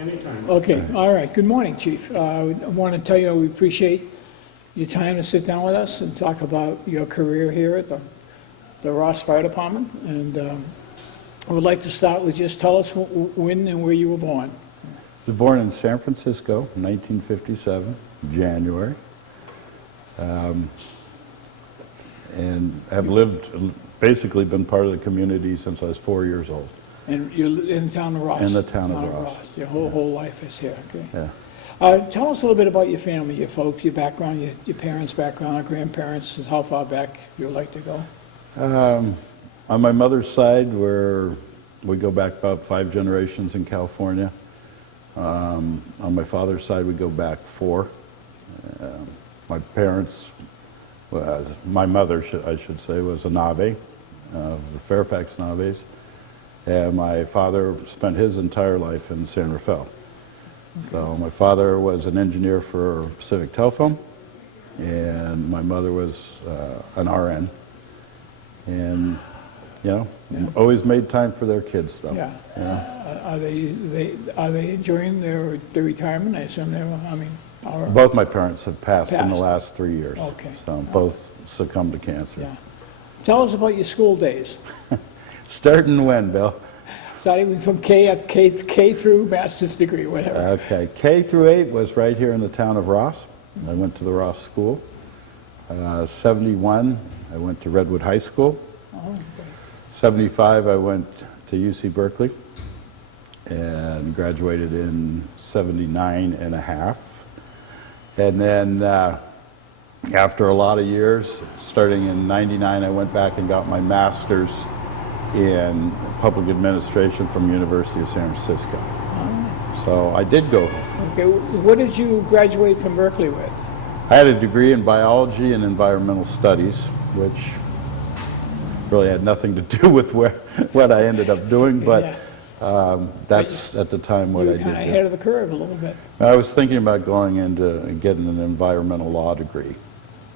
Anytime. Okay, all right. Good morning, Chief. I want to tell you we appreciate your time to sit down with us and talk about your career here at the Ross Fire Department. And I would like to start with just tell us when and where you were born. I was born in San Francisco, 1957, January, and have basically been part of the community since I was 4 years old. And you're in the town of Ross? In the town of Ross. Your whole life is here, okay? Yeah. Tell us a little bit about your family, your folks, your background, your parents' background, grandparents, and how far back you would like to go. On my mother's side, we go back about 5 generations in California. On my father's side, we go back 4. My parents, my mother, I should say, was a Nave, the Fairfax Naves. And my father spent his entire life in San Rafael. So my father was an engineer for Pacific Telephone, and my mother was an RN. And, always made time for their kids, though. Yeah. Yeah. Are they enjoying their retirement? I assume they were, Both my parents have passed in the last 3 years. Okay. So both succumbed to cancer. Yeah. Tell us about your school days. Starting when, Bill? Starting from K through master's degree, whatever. Okay. K through 8 was right here in the town of Ross. I went to the Ross School. 71, I went to Redwood High School. Oh, okay. 75, I went to UC Berkeley and graduated in 79 and a half. And then after a lot of years, starting in 99, I went back and got my master's in public administration from University of San Francisco. Oh. So I did go. Okay, what did you graduate from Berkeley with? I had a degree in biology and environmental studies, which really had nothing to do with what I ended up doing, but that's at the time what I did. You were kind of ahead of the curve a little bit. I was thinking about going into getting an environmental law degree,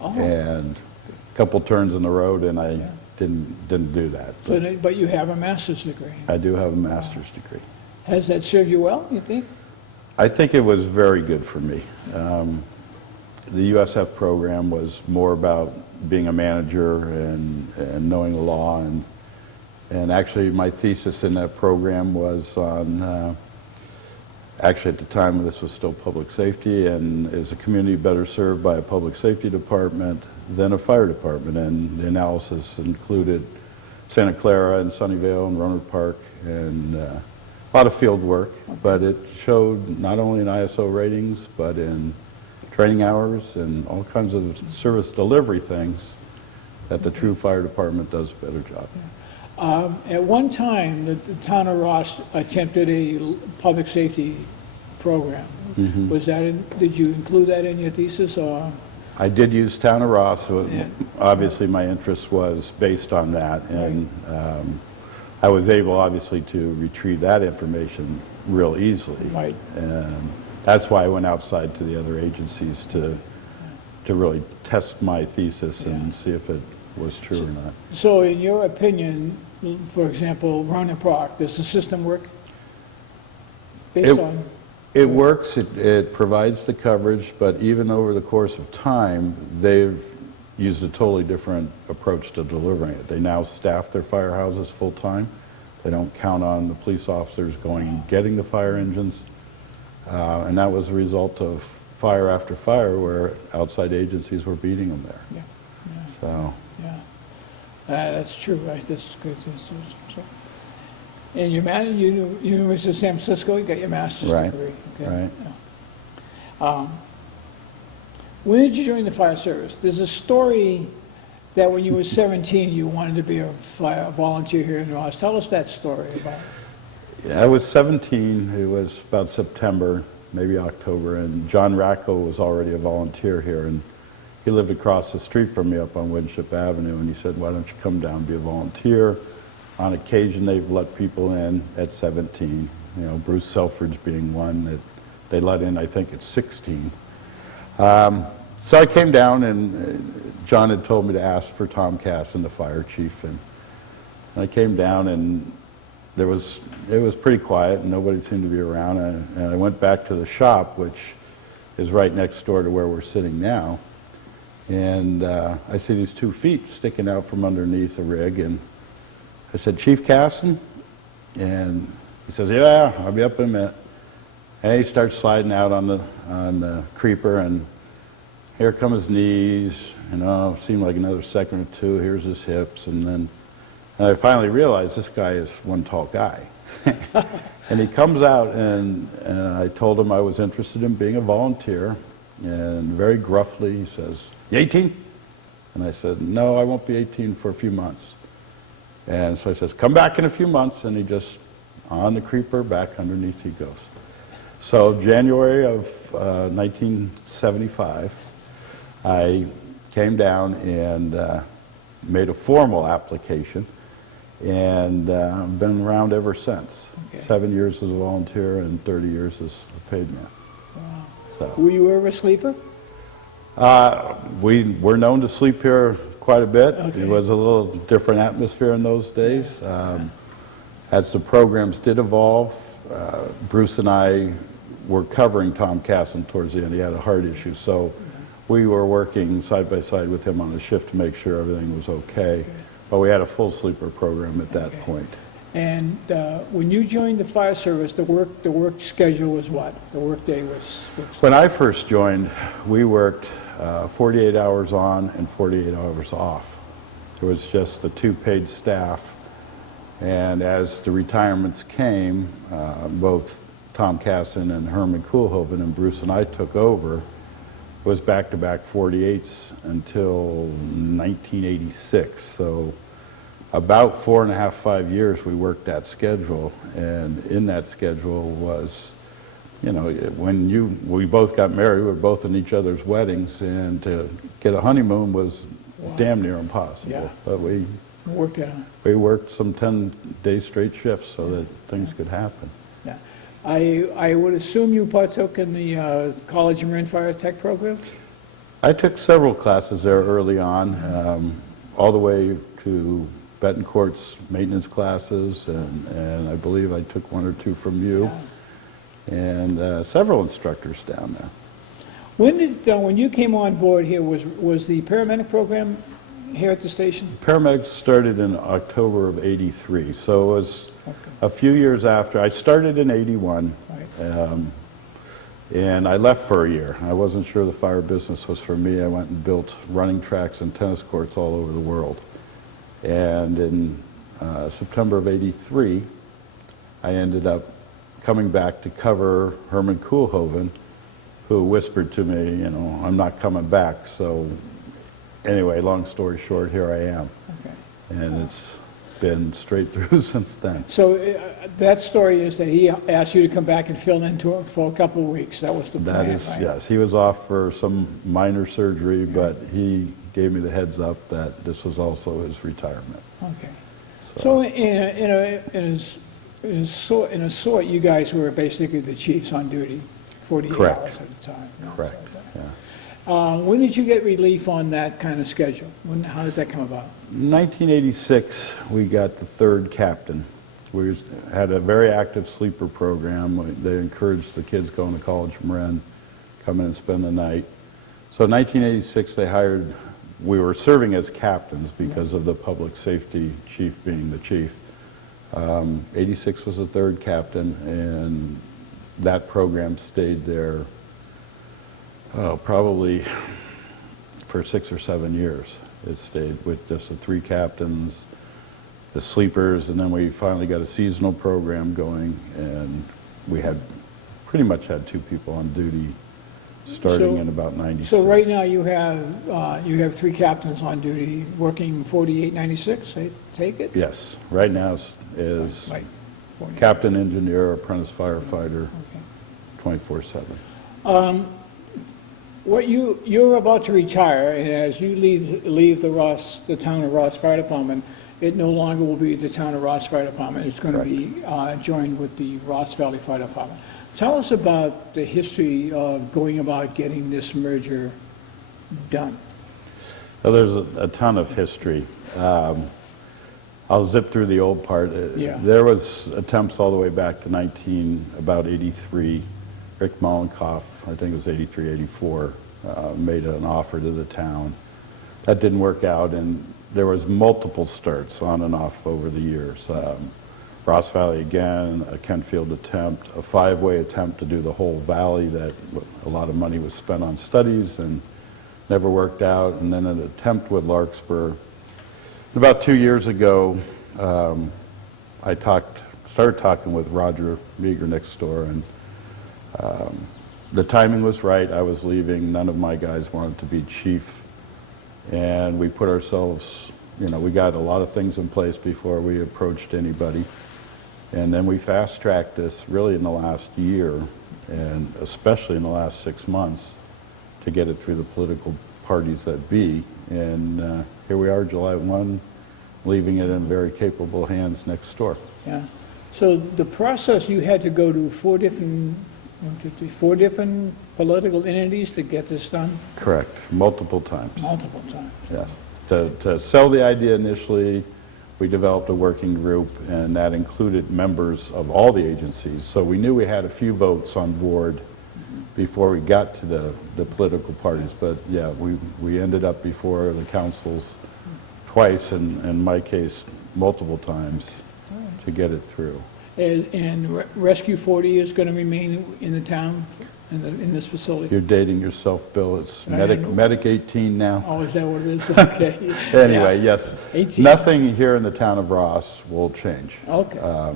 and a couple turns in the road, and I didn't do that. But you have a master's degree. I do have a master's degree. Has that served you well, you think? I think it was very good for me. The USF program was more about being a manager and knowing the law, and actually my thesis in that program was on, actually at the time this was still public safety, and is a community better served by a public safety department than a fire department? And the analysis included Santa Clara and Sunnyvale and Roanoke Park, and a lot of field work, but it showed not only in ISO ratings, but in training hours and all kinds of service delivery things that the true fire department does a better job. At one time, the town of Ross attempted a public safety program. Was that did you include that in your thesis, or? I did use town of Ross, so obviously my interest was based on that, and I was able obviously to retrieve that information real easily. Right. And that's why I went outside to the other agencies to really test my thesis and see if it was true or not. So in your opinion, for example, Roanoke Park, does the system work based on? It works, it provides the coverage, but even over the course of time, they've used a totally different approach to delivering it. They now staff their firehouses full-time. They don't count on the police officers going and getting the fire engines. And that was a result of fire after fire where outside agencies were beating them there. Yeah. So. Yeah. That's true, right? That's good. And University of San Francisco, you got your master's degree. Okay. Right. Yeah. When did you join the fire service? There's a story that when you were 17, you wanted to be a volunteer here in Ross. Tell us that story about it. Yeah, I was 17. It was about September, maybe October, and John Racco was already a volunteer here, and he lived across the street from me up on Winship Avenue, and he said, why don't you come down and be a volunteer? On occasion, they've let people in at 17, Bruce Selfridge being one that they let in, I think, at 16. So I came down, and John had told me to ask for Tom Casson, the fire chief, and I came down, and it was pretty quiet, and nobody seemed to be around, and I went back to the shop, which is right next door to where we're sitting now, and I see these 2 feet sticking out from underneath the rig, and I said, "Chief Casson?" And he says, "Yeah, I'll be up in a minute." And he starts sliding out on the creeper, and here come his knees, seemed like another second or two, here's his hips, and I finally realized this guy is one tall guy. And he comes out, and I told him I was interested in being a volunteer, and very gruffly he says, "You 18?" And I said, "No, I won't be 18 for a few months." And so he says, "Come back in a few months," and he just, on the creeper, back underneath he goes. So January of 1975, I came down and made a formal application, and I've been around ever since. Okay. 7 years as a volunteer and 30 years as a paid man. Wow. So, Were you ever a sleeper? we were known to sleep here quite a bit. Okay. It was a little different atmosphere in those days. As the programs did evolve, Bruce and I were covering Tom Casson towards the end. He had a heart issue, so we were working side by side with him on a shift to make sure everything was okay. But we had a full sleeper program at that point. And when you joined the fire service, the work schedule was what? The work day was? When I first joined, we worked 48 hours on and 48 hours off. It was just the 2 paid staff. And as the retirements came, both Tom Casson and Herman Koolhoven and Bruce and I took over. It was back-to-back 48s until 1986. So about 4.5, 5 years we worked that schedule. And in that schedule was, when we both got married, we were both in each other's weddings, and to get a honeymoon was damn near impossible. Yeah. But we worked some 10-day straight shifts so that things could happen. Yeah. I would assume you partook in the College Marine Fire Tech program? I took several classes there early on, all the way to Betancourt's maintenance classes, and I believe I took 1 or 2 from you, and several instructors down there. When you came on board here, was the paramedic program here at the station? Paramedics started in October of '83, so it was a few years after. I started in '81, Right. And I left for a year. I wasn't sure the fire business was for me. I went and built running tracks and tennis courts all over the world. And in September of '83, I ended up coming back to cover Herman Koolhoven, who whispered to me, "I'm not coming back." So anyway, long story short, here I am. Okay. And it's been straight through since then. So that story is that he asked you to come back and fill in to him for a couple of weeks. That was the plan, That is, right? yes. He was off for some minor surgery, but he gave me the heads up that this was also his retirement. Okay. So in a sort, you guys were basically the chiefs on duty 48 Correct. hours at a time. Correct, yeah. When did you get relief on that kind of schedule? How did that come about? In 1986, we got the 3rd captain. We had a very active sleeper program. They encouraged the kids going to College Marin, come in and spend the night. So in 1986, we were serving as captains because of the public safety chief being the chief. 86 was the 3rd captain, and that program stayed there probably for 6 or 7 years. It stayed with just the 3 captains, the sleepers, and then we finally got a seasonal program going, and we pretty much had 2 people on duty starting in about 96. So right now you have 3 captains on duty working 48, 96, I take it? Yes, right now is Right. 48. captain, engineer, apprentice firefighter, Okay. 24/7. You're about to retire, and as you leave the town of Ross Fire Department, it no longer will be the town of Ross Fire Department. It's going to be joined with the Ross Valley Fire Department. Tell us about the history of going about getting this merger done. Well, there's a ton of history. I'll zip through the old part. Yeah. There was attempts all the way back to about 83. Rick Mollenkoff, I think it was 83, 84, made an offer to the town. That didn't work out, and there was multiple starts on and off over the years. Ross Valley again, a Kentfield attempt, a 5-way attempt to do the whole valley that a lot of money was spent on studies and never worked out, and then an attempt with Larkspur. About 2 years ago, I started talking with Roger Meager next door, and the timing was right. I was leaving. None of my guys wanted to be chief, and we put ourselves, we got a lot of things in place before we approached anybody. And then we fast-tracked this really in the last year, and especially in the last 6 months, to get it through the political parties that be. And here we are, July 1, leaving it in very capable hands next door. Yeah. So the process, you had to go to four different political entities to get this done? Correct, multiple times. Multiple times. Yeah. To sell the idea initially, we developed a working group, and that included members of all the agencies. So we knew we had a few votes on board before we got to the political parties. But yeah, we ended up before the councils twice, and in my case, multiple times to get it through. And Rescue 40 is going to remain in the town, in this facility? You're dating yourself, Bill. It's I know. Medic 18 now. Oh, is that what it is? Okay. Anyway, Yeah. yes. 18. Nothing here in the town of Ross will change. Okay.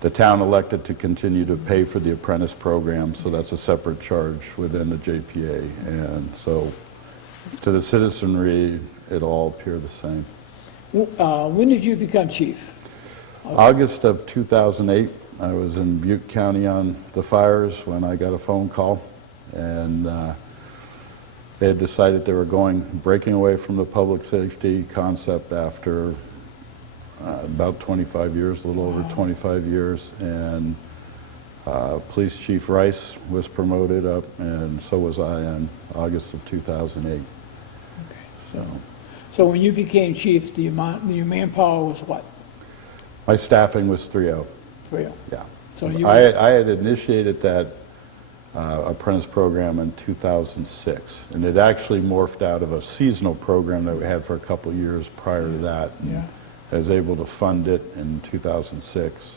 The town elected to continue to pay for the apprentice program, so that's a separate charge within the JPA. And so to the citizenry, it'll all appear the same. When did you become chief? August of 2008, I was in Butte County on the fires when I got a phone call, and they had decided they were breaking away from the public safety concept after about 25 years, a little over 25 years, and Police Chief Rice was promoted up, and so was I in August of 2008. Okay. So when you became chief, your manpower was what? My staffing was 3-0. 3. Yeah. So you I had initiated that apprentice program in 2006, and it actually morphed out of a seasonal program that we had for a couple of years prior to that. Yeah. I was able to fund it in 2006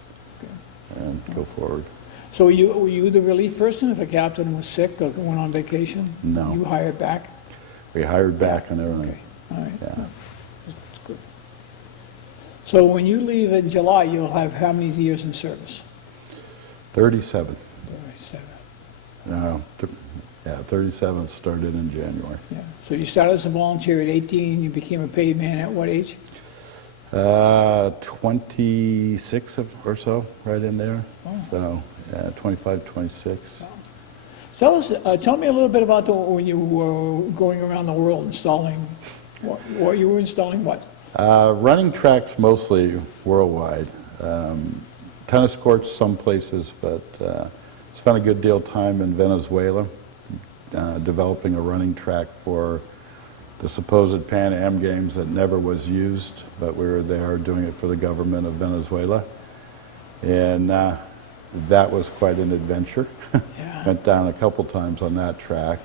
and go forward. So were you the relief person if a captain was sick or went on vacation? No. You hired back? We hired back and everything. Okay. All right. Yeah. That's good. So when you leave in July, you'll have how many years in service? 37. 37. No, yeah, 37 started in January. Yeah. So you started as a volunteer at 18, you became a paid man at what age? 26 or so, right in there. Oh. So, yeah, 25, 26. Tell me a little bit about when you were going around the world installing, what you were installing what? Running tracks mostly worldwide. Tennis courts some places, but spent a good deal of time in Venezuela developing a running track for the supposed Pan Am Games that never was used, but we were there doing it for the government of Venezuela. And that was quite an adventure. Yeah. Went down a couple times on that track.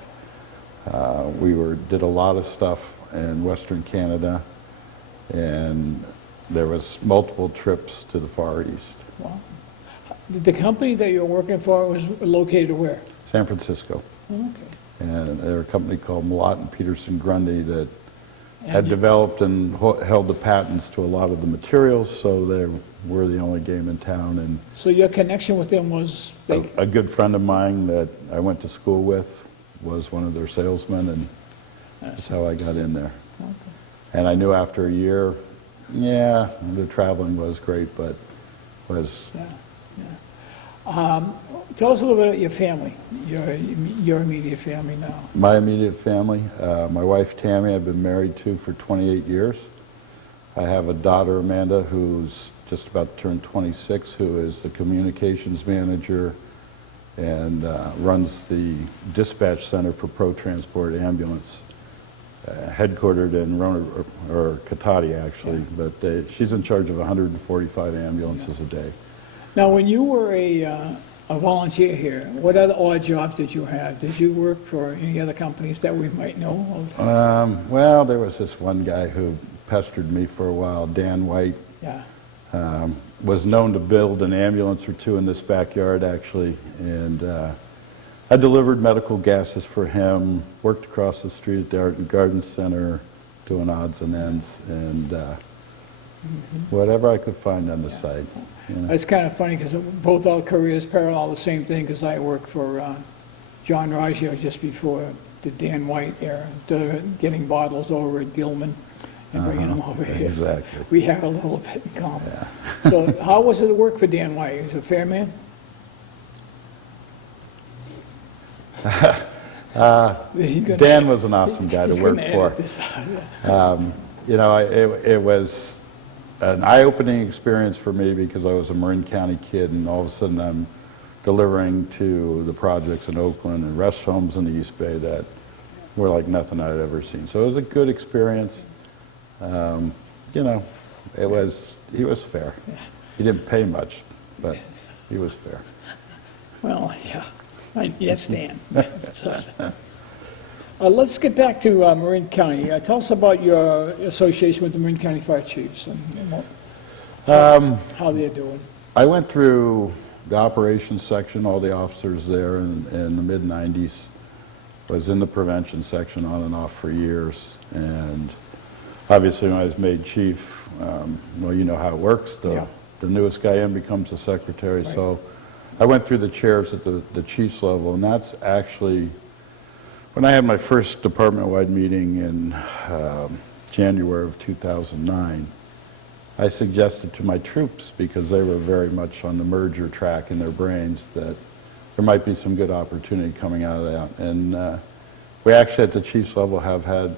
We did a lot of stuff in Western Canada, and there was multiple trips to the Far East. Wow. The company that you're working for was located where? San Francisco. Okay. And they're a company called Malott and Peterson Grundy that And had you- developed and held the patents to a lot of the materials, so they were the only game in town. And So your connection with them was, a good friend of mine that I went to school with was one of their salesmen, and that's how I got in there. okay. And I knew after a year, yeah, the traveling was great, but was Yeah, yeah. Tell us a little bit about your family, your immediate family now. my immediate family. My wife Tammy I've been married to for 28 years. I have a daughter Amanda who's just about to turn 26, who is the communications manager and runs the dispatch center for Pro Transport Ambulance headquartered in Roanoke, or Cotati, actually, but she's in charge of 145 ambulances a day. Now, when you were a volunteer here, what other odd jobs did you have? Did you work for any other companies that we might know of? Well, there was this one guy who pestered me for a while, Dan White. Yeah. Was known to build an ambulance or two in this backyard, actually, and I delivered medical gases for him, worked across the street at the Art and Garden Center, doing odds and ends, and whatever I could find on the site. You know. It's kind of funny because both our careers parallel the same thing, because I worked for John Raggio just before the Dan White era, getting bottles over at Gilman and bringing them over here. Exactly. So we have a little bit in common. Yeah. So how was it to work for Dan White? He's a fair man? Dan was an awesome guy to work for. This out. You know, it was an eye-opening experience for me because I was a Marin County kid, and all of a sudden I'm delivering to the projects in Oakland and rest homes in the East Bay that were like nothing I'd ever seen. So it was a good experience. You know, he was fair. He didn't pay much, but he was fair. Well, yeah. Yes, Dan. Let's get back to Marin County. Tell us about your association with the Marin County Fire Chiefs and how they're doing. I went through the operations section, all the officers there in the mid-'90s. Was in the prevention section on and off for years. And obviously when I was made chief, well, you know how it works. The newest guy in becomes the secretary. Right. So I went through the chairs at the chief's level, and that's actually, when I had my first department-wide meeting in January of 2009, I suggested to my troops, because they were very much on the merger track in their brains, that there might be some good opportunity coming out of that. And we actually at the chief's level have had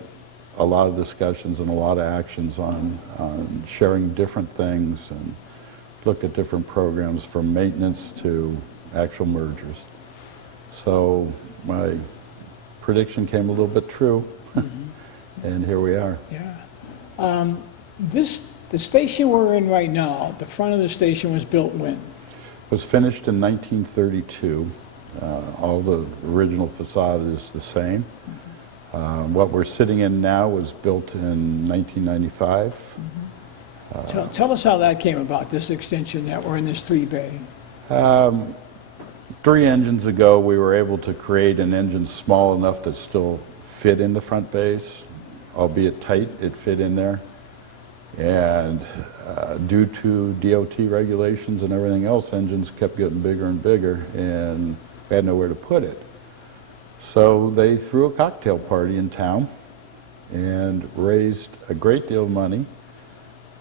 a lot of discussions and a lot of actions on sharing different things and looked at different programs from maintenance to actual mergers. So my prediction came a little bit true, and here we are. Yeah. The station we're in right now, the front of the station was built when? Was finished in 1932. All the original facade is the same. What we're sitting in now was built in 1995. Tell us how that came about, this extension that we're in this 3-bay. 3 engines ago, we were able to create an engine small enough to still fit in the front bays, albeit tight, it fit in there. And due to DOT regulations and everything else, engines kept getting bigger and bigger, and we had nowhere to put it. So they threw a cocktail party in town and raised a great deal of money.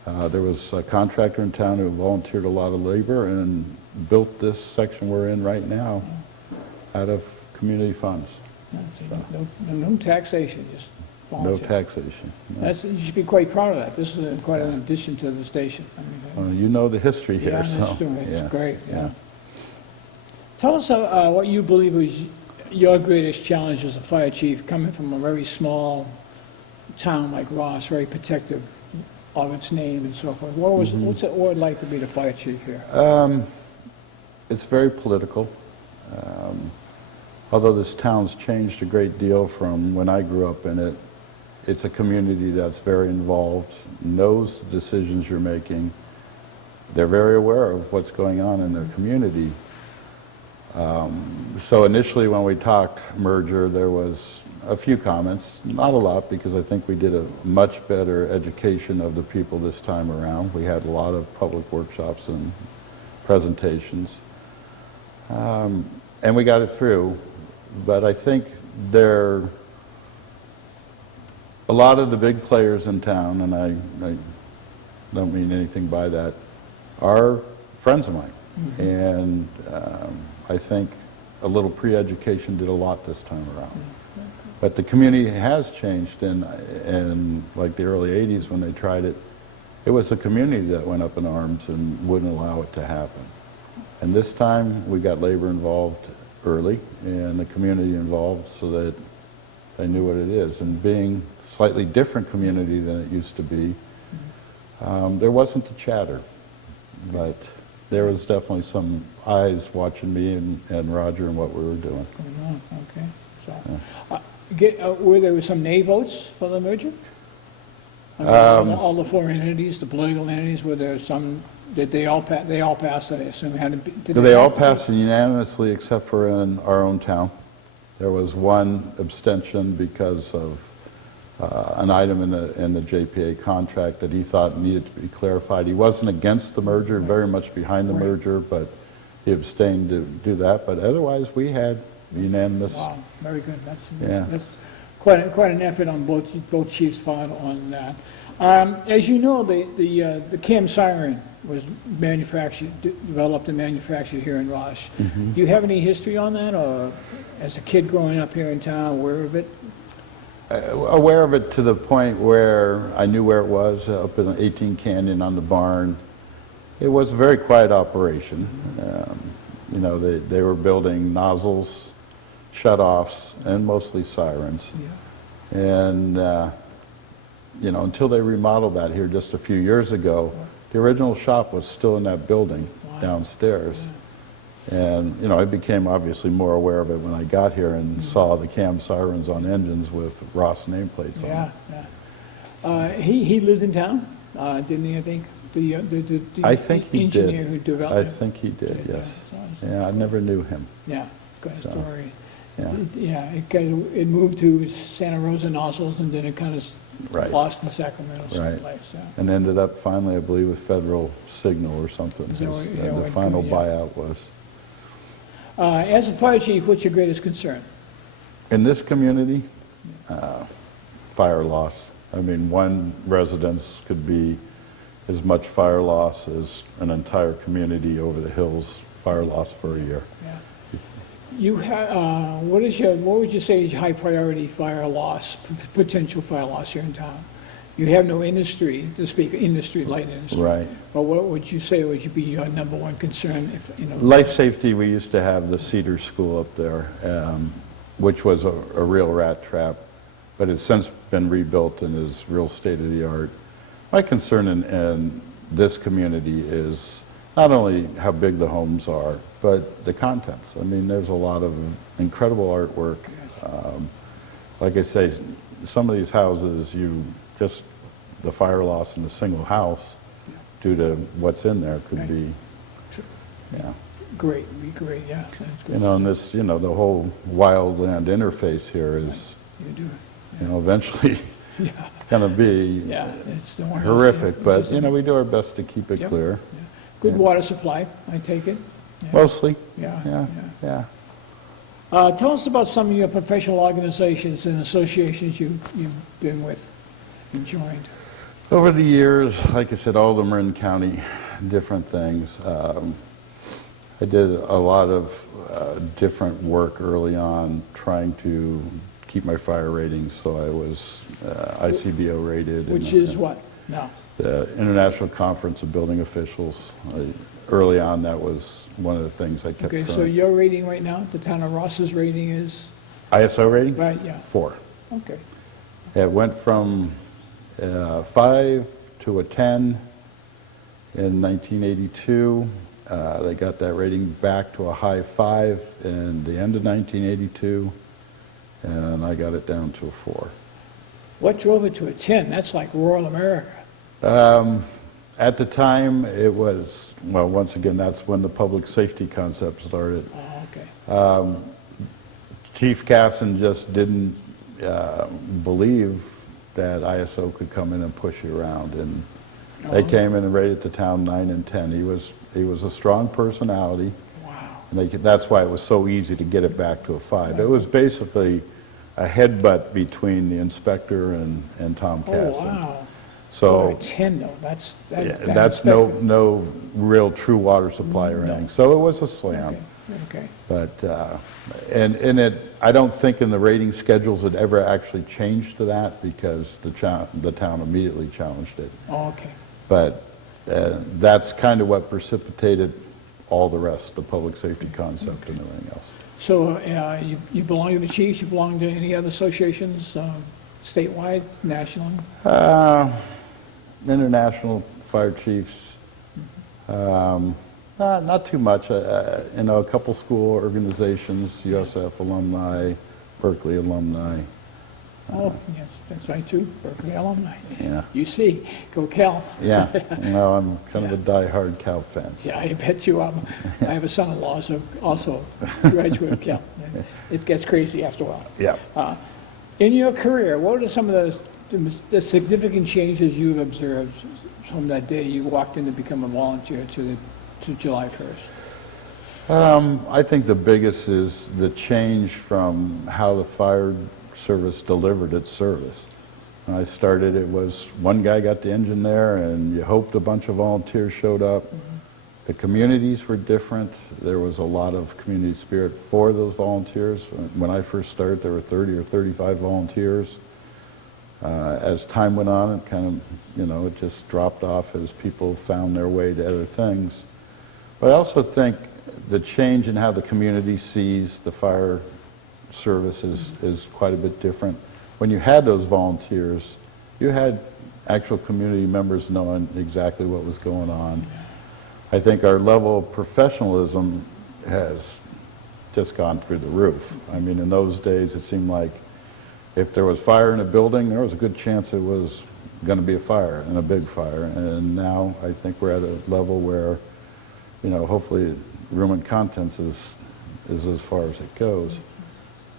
There was a contractor in town who volunteered a lot of labor and built this section we're in right now out of community funds. No taxation, just volunteer. No taxation. No. You should be quite proud of that. This is quite an addition to the station. I mean, you know the history here. yeah, that's so, true. It's yeah, great. Yeah. yeah. Tell us what you believe was your greatest challenge as a fire chief, coming from a very small town like Ross, very protective of its name and so forth. What's it like to be the fire chief here? It's very political. Although this town's changed a great deal from when I grew up in it, it's a community that's very involved, knows the decisions you're making. They're very aware of what's going on in their community. So initially when we talked merger, there was a few comments, not a lot, because I think we did a much better education of the people this time around. We had a lot of public workshops and presentations. And we got it through, but I think a lot of the big players in town, and I don't mean anything by that, are friends of mine. And I think a little pre-education did a lot this time around. But the community has changed, and like the early 80s when they tried it, it was the community that went up in arms and wouldn't allow it to happen. And this time we got labor involved early and the community involved so that I knew what it is. And being a slightly different community than it used to be, there wasn't the chatter, but there was definitely some eyes watching me and Roger and what we were doing. Going on, okay. So, were there some nay votes for the merger? I mean, all the four entities, the political entities, were there some, did they all pass, I assume, had to be? Did They all have to be? passed unanimously except for in our own town. There was one abstention because of an item in the JPA contract that he thought needed to be clarified. He wasn't against the merger, very much behind the Right. merger, but he abstained to do that. But otherwise, we had unanimous. Wow, very good. Yeah. That's quite an effort on both chiefs' part on that. As you know, the cam siren was developed and manufactured here in Ross. Mm-hmm. Do you have any history on that, or as a kid growing up here in town, aware of it? Aware of it to the point where I knew where it was, up in 18 Canyon on the barn. It was a very quiet operation. You know, they were building nozzles, shut-offs, and mostly sirens. Yeah. And, you know, until they remodeled that here just a few years ago, the original shop was still in that building downstairs. And, you know, I became obviously more aware of it when I got here and saw the cam sirens on engines with Ross nameplates on them. Yeah. He lived in town, didn't he, I think? The I think he engineer did. who developed I it. think he did, Yeah, yes. so- Yeah, I never knew him. Yeah, good So, story. yeah. Yeah, it moved to Santa Rosa nozzles, and then it kind of Right. lost in Sacramento Right. someplace, yeah. And ended up finally, I believe, with Federal Signal or something. Is that what- yeah, The what- final yeah. buyout was. As a fire chief, what's your greatest concern? In this community, fire loss. I mean, one residence could be as much fire loss as an entire community over the hills, fire loss for a year. Yeah. What would you say is your high priority fire loss, potential fire loss here in town? You have no industry, to speak, light industry. Right. But what would you say would be your number one concern if, you know? Life safety, we used to have the Cedar School up there, which was a real rat trap, but it's since been rebuilt and is real state-of-the-art. My concern in this community is not only how big the homes are, but the contents. I mean, there's a lot of incredible artwork. Yes. Like I say, some of these houses, the fire loss in a single house due to what's in there could Right. be, Sure. yeah. Great, be great, yeah. That's good. You know, and this, the whole wildland interface here is, You do, eventually yeah, going to be yeah, it's the one. horrific, but, we do our best to keep it Yep. clear. Good water supply, I take it? Yeah. Mostly, Yeah, yeah, yeah. yeah. Tell us about some of your professional organizations and associations you've been with and joined. Over the years, like I said, all of them are in county, different things. I did a lot of different work early on trying to keep my fire ratings, so I was ICBO rated. Which and- is what now? The International Conference of Building Officials. Early on, that was one of the things I kept Okay, so trying. your rating right now, the town of Ross's rating is, ISO rating? right, yeah, 4. okay. It went from 5 to a 10 in 1982. They got that rating back to a high 5 in the end of 1982, and I got it down to a 4. What drove it to a 10? That's like rural America. At the time, it was, well, once again, that's when the public safety concept started. Oh, okay. Chief Casson just didn't believe that ISO could come in and push you around, and they came in and rated the town 9 and 10. He was a strong personality, Wow. and that's why it was so easy to get it back to a 5. It was basically a headbutt between the inspector and Tom Oh, Casson. wow. So Boy, 10 though, that's, that yeah, that that's inspector- no real true water supply or No. anything. So it was a slam. Okay, okay. But, and I don't think in the rating schedules it ever actually changed to that because the town immediately challenged it. Oh, okay. But that's kind of what precipitated all the rest, the public safety concept and everything else. So you belong to the Chiefs, you belong to any other associations, statewide, national? International fire chiefs, not too much. A couple school organizations, USF alumni, Berkeley alumni. Oh, yes, that's right too, Berkeley alumni. Yeah. You see, go Cal. Yeah, I'm kind of a diehard Cal fan. Yeah, I bet you are. I have a son-in-law, so also graduate of Cal. It gets crazy after a while. Yeah. In your career, what are some of the significant changes you've observed from that day you walked in to become a volunteer to July 1st? I think the biggest is the change from how the fire service delivered its service. When I started, it was one guy got the engine there and you hoped a bunch of volunteers showed up. The communities were different. There was a lot of community spirit for those volunteers. When I first started, there were 30 or 35 volunteers. As time went on, it kind of, it just dropped off as people found their way to other things. But I also think the change in how the community sees the fire service is quite a bit different. When you had those volunteers, you had actual community members knowing exactly what was going on. I think our level of professionalism has just gone through the roof. I mean, in those days, it seemed like if there was fire in a building, there was a good chance it was going to be a fire, and a big fire. And now I think we're at a level where, hopefully room and contents is as far as it goes.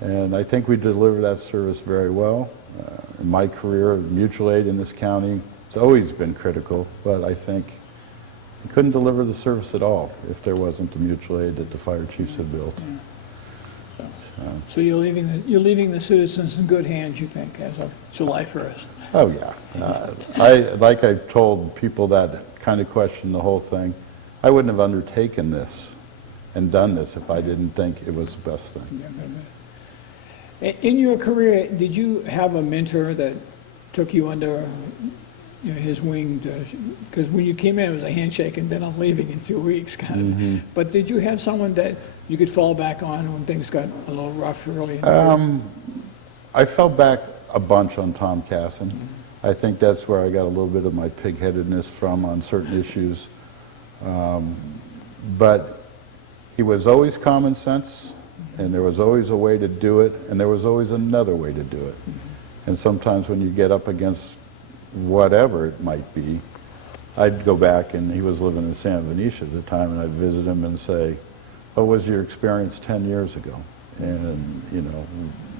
And I think we deliver that service very well. In my career, mutual aid in this county, it's always been critical, but I think we couldn't deliver the service at all if there wasn't the mutual aid that the fire chiefs had built. Yeah. So you're leaving the citizens in good hands, you think, as of July 1st? Oh, yeah. I told people that kind of question the whole thing, I wouldn't have undertaken this and done this if I didn't think it was the best thing. In your career, did you have a mentor that took you under his wing? Because when you came in, it was a handshake and then I'm leaving in 2 weeks kind of thing. But did you have someone that you could fall back on when things got a little rough early in the career? I fell back a bunch on Tom Casson. I think that's where I got a little bit of my pig-headedness from on certain issues. But he was always common sense, and there was always a way to do it, and there was always another way to do it. And sometimes when you get up against whatever it might be, I'd go back, and he was living in San Benicio at the time, and I'd visit him and say, what was your experience 10 years ago? And,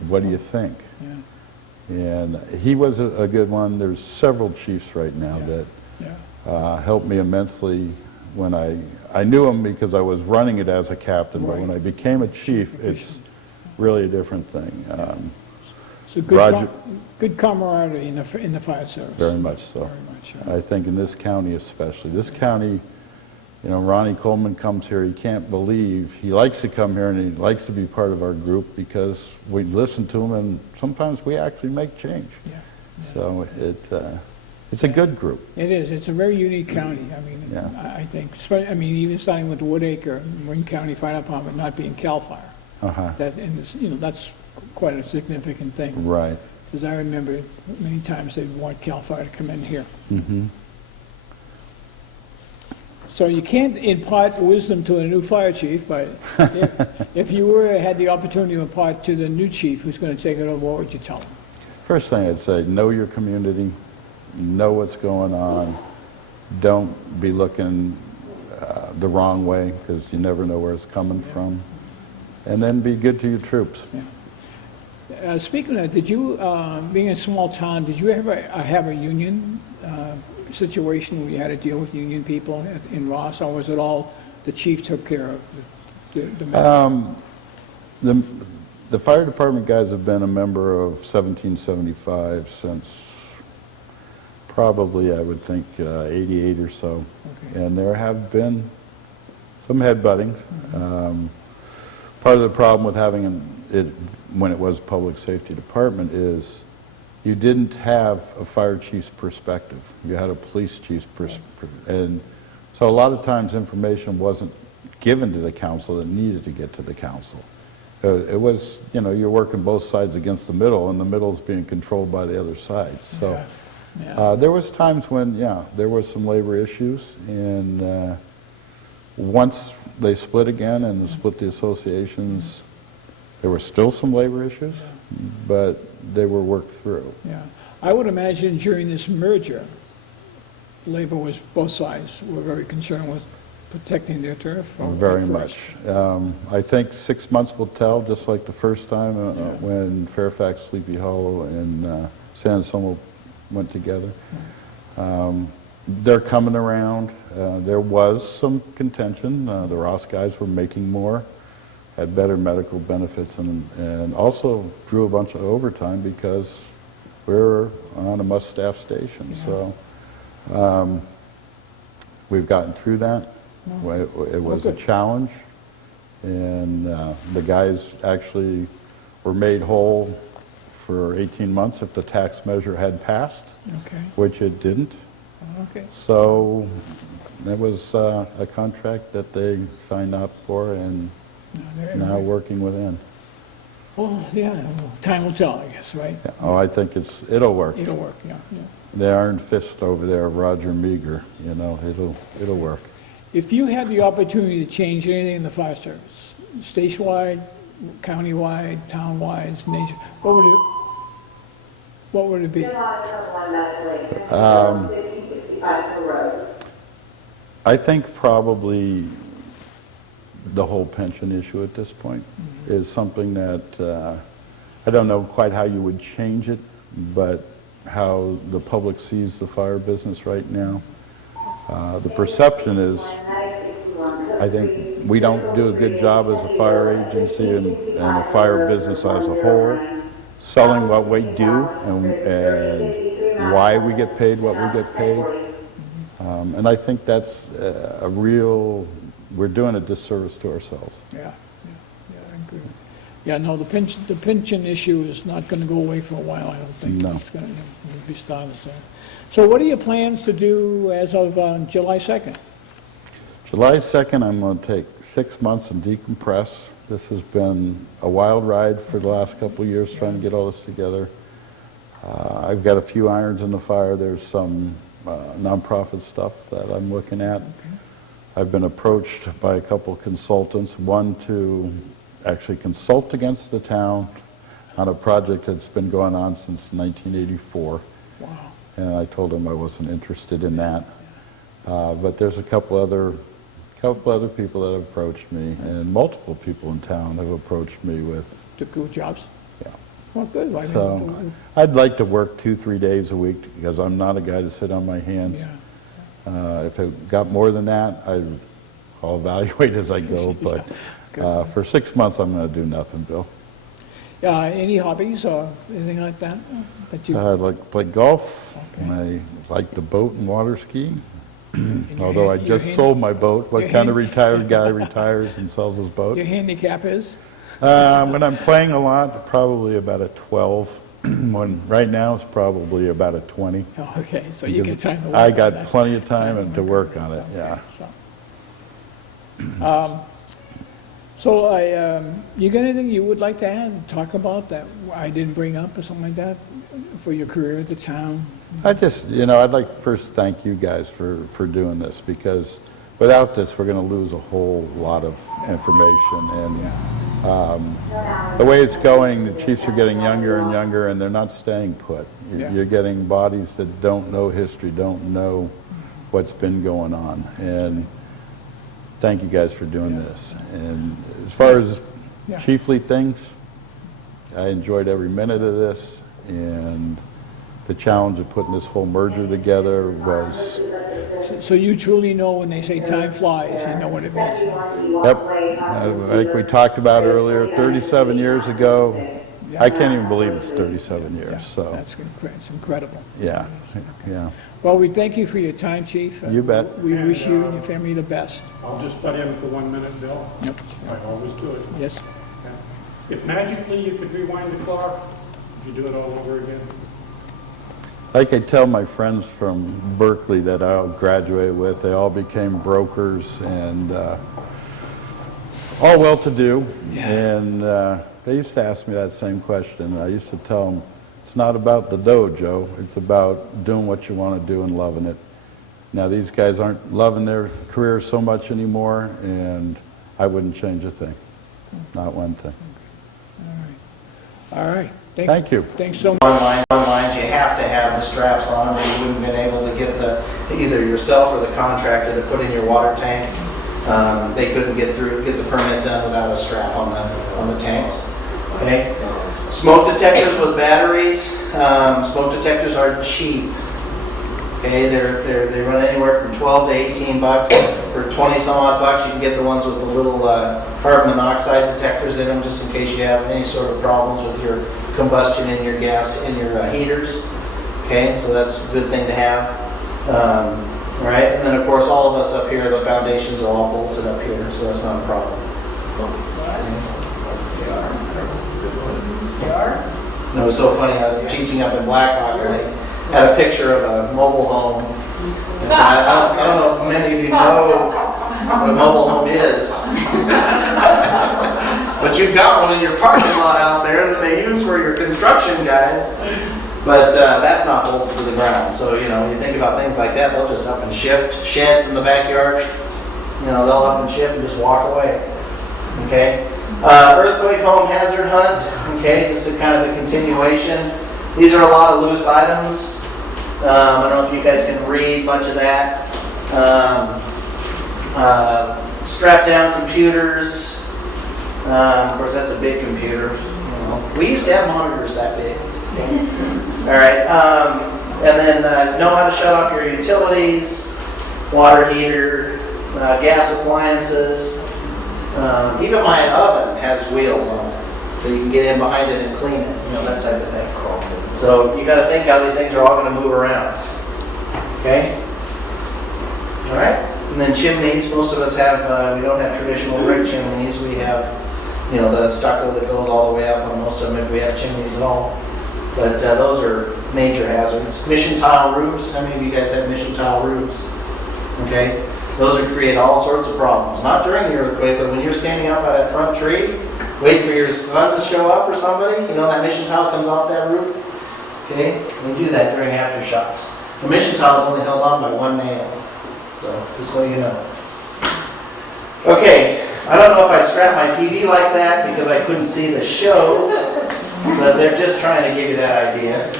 what do you think? Yeah. And he was a good one. There's several chiefs right now that helped me immensely. When I knew him because I was running it as a captain, but when I became a chief, it's really a different thing. So good camaraderie in the fire service. Very much so. Very much, yeah. I think in this county especially. This county, Ronnie Coleman comes here, he can't believe, he likes to come here and he likes to be part of our group because we listen to him and sometimes we actually make change. Yeah. So it's a good group. It is. It's a very unique county. I mean, I think, even starting with Woodacre, Marin County Fire Department not being CAL FIRE. That's quite a significant thing. Right. Because I remember many times they want CAL FIRE to come in here. So you can't impart wisdom to a new fire chief, but if you had the opportunity to impart to the new chief who's going to take it over, what would you tell him? First thing I'd say, know your community, know what's going on, don't be looking the wrong way because you never know where it's coming from, and then be good to your troops. Speaking of that, did you, being a small town, did you ever have a union situation where you had to deal with union people in Ross, or was it all the chief took care of The fire department guys have been a member of 1775 since probably, I would think, 88 or so. Okay. And there have been some headbuttings. Part of the problem with having it when it was public safety department is you didn't have a fire chief's perspective. You had a police chief's perspective. And so a lot of times information wasn't given to the council that needed to get to the council. It was, you know, you're working both sides against the middle, and the middle's being controlled by the other side. So Yeah. there was times when, yeah, there was some labor issues, and once they split again and split the associations, there were still some labor issues, but they were worked through. Yeah. I would imagine during this merger, labor was, both sides were very concerned with protecting their turf. or Very first. much. I think 6 months will tell, just like the first time when Fairfax, Sleepy Hollow, and San Anselmo went together. They're coming around. There was some contention. The Ross guys were making more, had better medical benefits, and also drew a bunch of overtime because we're on a must-staff station. So we've gotten through that. It was a good. challenge, and the guys actually were made whole for 18 months if the tax measure had passed, Okay, which it didn't. okay. So that was a contract that they signed up for, and No, they're- now working within. Well, yeah, well, time will tell, I guess, right? Oh, I think it'll work. It'll work, yeah, yeah. The iron fist over there, Roger Meager, you know, it'll work. If you had the opportunity to change anything in the fire service, statewide, countywide, townwide, nation, what would it be? I think probably the whole pension issue at this point is something that, I don't know quite how you would change it, but how the public sees the fire business right now. The perception is, I think we don't do a good job as a fire agency and a fire business as a whole, selling what we do and why we get paid what we get paid. And I think that's we're doing a disservice to ourselves. Yeah, yeah, yeah, I agree. Yeah, no, the pension issue is not going to go away for a while, I don't think. No. It's going to be started soon. So what are your plans to do as of July 2nd? July 2nd, I'm going to take 6 months and decompress. This has been a wild ride for the last couple of years trying to get all this together. I've got a few irons in the fire. There's some nonprofit stuff that I'm looking at. I've been approached by a couple consultants, one to actually consult against the town on a project that's been going on since 1984. Wow. And I told them I wasn't interested in that. But there's a couple other people that have approached me, and multiple people in town have approached me with, Took good jobs? yeah. Well, good. I mean, So I'd like to work 2-3 days a week because I'm not a guy to sit on my hands. yeah. If it got more than that, I'll evaluate as I go. But Good. for 6 months, I'm going to do nothing, Bill. Any hobbies or anything like that? That you, I like to play golf. Okay. I like to boat and water ski. and your Although I hand- your just hand- sold my boat. What your kind of hand- retired guy retires and sells his boat? Your handicap is? When I'm playing a lot, probably about a 12. When right now it's probably about a 20. Oh, okay, so you get Because time to work I on got that. plenty of time and to work on it, yeah. So you got anything you would like to add, talk about that I didn't bring up or something like that for your career at the town? I just, I'd like to first thank you guys for doing this, because without this, we're going to lose a whole lot of information. And the way it's going, the chiefs are getting younger and younger, and they're not staying put. Yeah. You're getting bodies that don't know history, don't know what's been going on. And thank you guys for doing this. And as far as Yeah. chiefly things, I enjoyed every minute of this, and the challenge of putting this whole merger together was, So you truly know when they say time flies, you know what it means. like we talked about earlier, 37 years ago. I can't even believe it's 37 years, so, It's incredible. yeah. Well, we thank you for your time, Chief. You bet. We wish you and your family the best. I'll just butt in for 1 minute, Bill. Yep. I always do it. Yes? If magically you could rewind the clock, would you do it all over again? Like I tell my friends from Berkeley that I graduated with, they all became brokers, and all well-to-do, Yeah. and they used to ask me that same question. I used to tell them, it's not about the dough, Joe. It's about doing what you want to do and loving it. Now, these guys aren't loving their careers so much anymore, and I wouldn't change a thing, not one thing. All right. Thank you. Thanks so much. Lines, you have to have the straps on them, or you wouldn't have been able to get either yourself or the contractor to put in your water tank. They couldn't get the permit done without a strap on the tanks. Okay. Smoke detectors with batteries. Smoke detectors are cheap. Okay, they run anywhere from 12 to 18 bucks. For 20 some odd bucks, you can get the ones with the little carbon monoxide detectors in them, just in case you have any sort of problems with your combustion in your gas in your heaters. Okay, so that's a good thing to have. All right, and then of course all of us up here, the foundations are all bolted up here, so that's not a problem. It was so funny. I was teaching up in Blackhawk, and I had a picture of a mobile home. And so I don't know if many of you know what a mobile home is, but you've got one in your parking lot out there that they use for your construction guys. But that's not bolted to the ground. So, you know, you think about things like that, they'll just up and shift. Sheds in the backyard, you know, they'll up and shift and just walk away. Okay? Earthquake home hazard hunt, okay, just a kind of a continuation. These are a lot of loose items. I don't know if you guys can read much of that. Strap down computers. Of course, that's a big computer. You know. We used to have monitors that big. All right, and then know how to shut off your utilities, water heater, gas appliances. Even my oven has wheels on it, so you can get in behind it and clean it, you know, that type of thing. So you got to think how these things are all going to move around. Okay? All right? And then chimneys, most of us have, we don't have traditional brick chimneys. We have, you know, the stucco that goes all the way up on most of them if we have chimneys at all. But those are major hazards. Mission tile roofs. How many of you guys have mission tile roofs? Okay? Those would create all sorts of problems. Not during the earthquake, but when you're standing out by that front tree, waiting for your son to show up or somebody, you know, that mission tile comes off that roof. Okay? We do that during aftershocks. The mission tile is only held on by one nail. So, just so you know. Okay, I don't know if I'd strap my TV like that because I couldn't see the show, but they're just trying to give you that idea.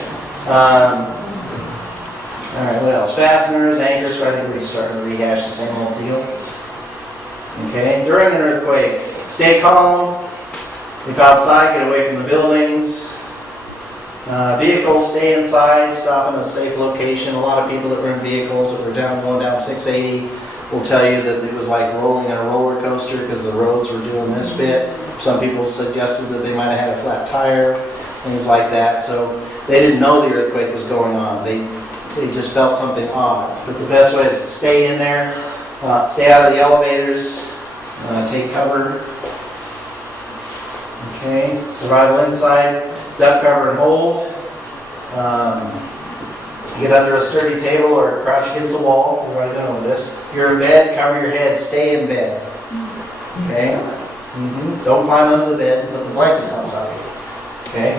All right, what else? Fasteners, anchors, so I think we're just starting to rehash the same old deal. Okay, during an earthquake, stay calm. If outside, get away from the buildings. Vehicles, stay inside, stop in a safe location. A lot of people that were in vehicles that were going down 680 will tell you that it was like rolling on a roller coaster because the roads were doing this bit. Some people suggested that they might have had a flat tire, things like that. So they didn't know the earthquake was going on. They just felt something odd. But the best way is to stay in there, stay out of the elevators, take cover. Okay, survival inside, duck cover and hold. Get under a sturdy table or crouch against the wall. We've already done with this. You're in bed, cover your head, stay in bed. Okay? Don't climb under the bed, put the blankets on top of you. Okay?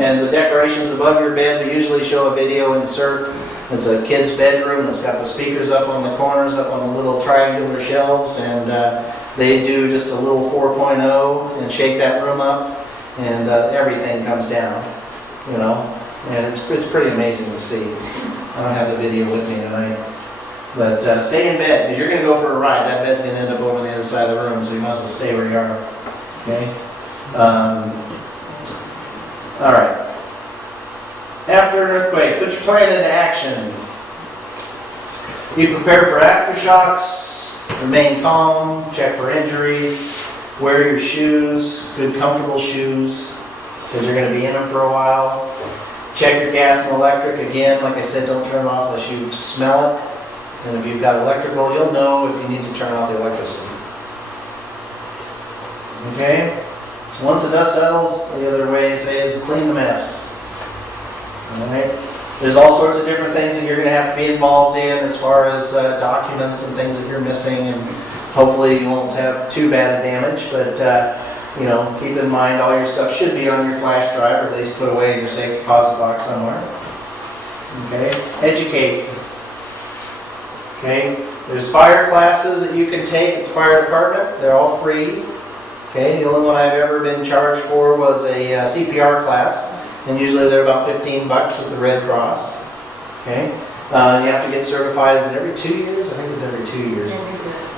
And the decorations above your bed, we usually show a video insert. It's a kid's bedroom that's got the speakers up on the corners, up on the little triangular shelves, and they do just a little 4.0 and shake that room up, and everything comes down, you know, and it's pretty amazing to see. I don't have the video with me tonight, but stay in bed because you're going to go for a ride. That bed's going to end up over on the other side of the room, so you might as well stay where you are. Okay. All right. After an earthquake, put your plan into action. Be prepared for aftershocks. Remain calm. Check for injuries. Wear your shoes, good comfortable shoes, because you're going to be in them for a while. Check your gas and electric. Again, like I said, don't turn it off unless you smell it. And if you've got electrical, you'll know if you need to turn off the electricity. Okay? Once the dust settles, the other way to say is clean the mess. Alright? There's all sorts of different things that you're going to have to be involved in as far as documents and things that you're missing and Hopefully you won't have too bad a damage, but you know, keep in mind all your stuff should be on your flash drive, or at least put away in your safe deposit box somewhere. Okay, educate. Okay, there's fire classes that you can take at the fire department. They're all free. Okay, the only one I've ever been charged for was a CPR class, and usually they're about $15 with the Red Cross. Okay, you have to get certified. Is it every 2 years? I think it's every 2 years.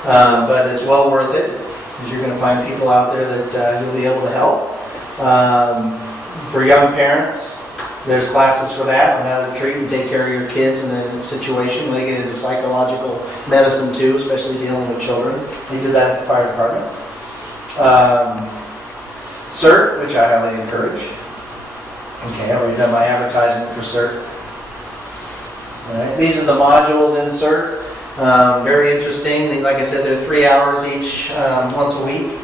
But it's well worth it, because you're going to find people out there that you'll be able to help. For young parents, there's classes for that, on how to treat and take care of your kids in a situation. They get into psychological medicine too, especially dealing with children. We do that at the fire department. CERT, which I highly encourage. Okay, I've already done my advertisement for CERT. All right. These are the modules in CERT. Very interesting. Like I said, they're 3 hours each, once a week.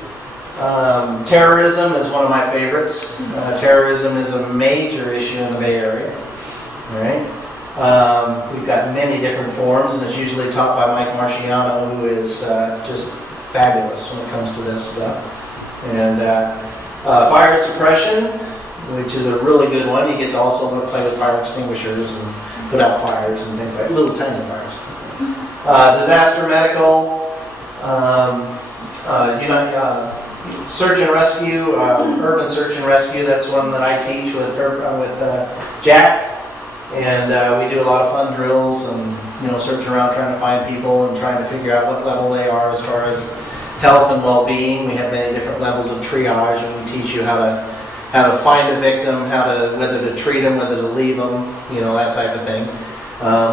Terrorism is one of my favorites. Terrorism is a major issue in the Bay Area. All right. We've got many different forms, and it's usually taught by Mike Marciano, who is just fabulous when it comes to this stuff. And fire suppression, which is a really good one. You get to also play with fire extinguishers and put out fires and things like little tiny fires. Disaster medical, search and rescue, urban search and rescue. That's one that I teach with Jack, and we do a lot of fun drills and searching around trying to find people and trying to figure out what level they are as far as health and well-being. We have many different levels of triage, and we teach you how to find a victim, whether to treat them, whether to leave them, that type of thing.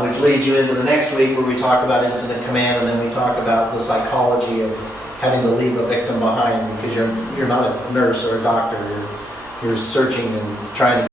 Which leads you into the next week where we talk about incident command, and then we talk about the psychology of having to leave a victim behind, because you're not a nurse or a doctor. You're searching and trying to